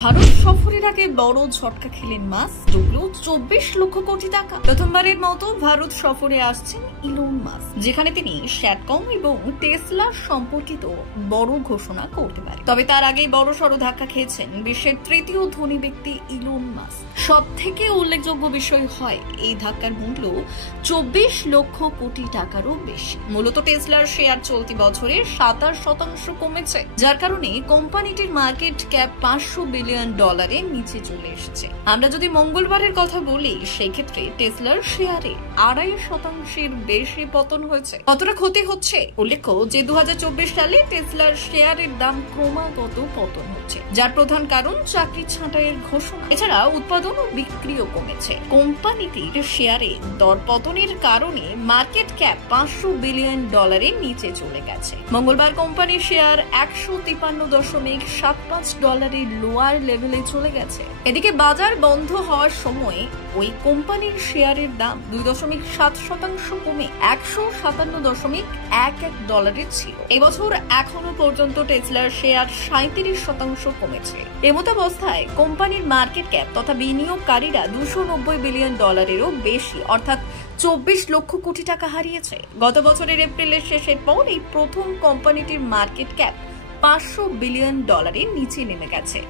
ভারত সফরের আগে বড় ঝটকা খেলেন মাস্ক, ডুবলো 24 লক্ষ কোটি টাকা। প্রথমবারের মতো ভারত সফরে আসছেন ইলন মাস্ক, যেখানে তিনি স্যাটকম এবং টেসলা সম্পর্কিত বড় ঘোষণা করতে পারেন। তবে তার আগেই বড় সড় ধাক্কা খেয়েছেন বিশ্বের তৃতীয় ধনী ব্যক্তি ইলন মাস্ক। সব থেকে উল্লেখযোগ্য বিষয় হয় এই ধাক্কার মূল্য 24 লক্ষ কোটি টাকারও বেশি। মূলত টেসলার শেয়ার চলতি বছরে 27% কমেছে, যার কারণে কোম্পানিটির মার্কেট ক্যাপ $500 বিলিয়ন নিচে চলে এসেছে। আমরা যদি মঙ্গলবারের কথা বলি, সেই ক্ষেত্রে টেসলার শেয়ারে 2.5% বেশি পতন হয়েছে। কতটা ক্ষতি হচ্ছে? উল্লেখ্য যে 2024 সালে টেসলার শেয়ারের দাম ক্রমাগত পতন হচ্ছে, যার প্রধান কারণ চাকরি ছাঁটাইয়ের ঘোষণা। এছাড়া উৎপাদন ও বিক্রিও কমেছে। কোম্পানিটির শেয়ারে দর পতনের কারণে মার্কেট ক্যাপ $500 বিলিয়ন নিচে চলে গেছে। মঙ্গলবার কোম্পানির শেয়ার $153.75 লোয়ার লেভেলে চলে গেছে। এদিকে বাজার বন্ধ হওয়ার সময় ওই কোম্পানির শেয়ারের দাম 2.7% কমে $157.11 ছিল। এবছর এখনো পর্যন্ত টেসলার শেয়ার 37% কমেছে। এমতাবস্থায় কোম্পানির মার্কেট ক্যাপ তথা বিনিয়োগকারীরা $290 বিলিয়নেরও বেশি, অর্থাৎ 24 লক্ষ কোটি টাকা হারিয়েছে। গত বছরের এপ্রিলের শেষের পর এই প্রথম কোম্পানিটির মার্কেট ক্যাপ $500 বিলিয়ন নিচে নেমে গেছে।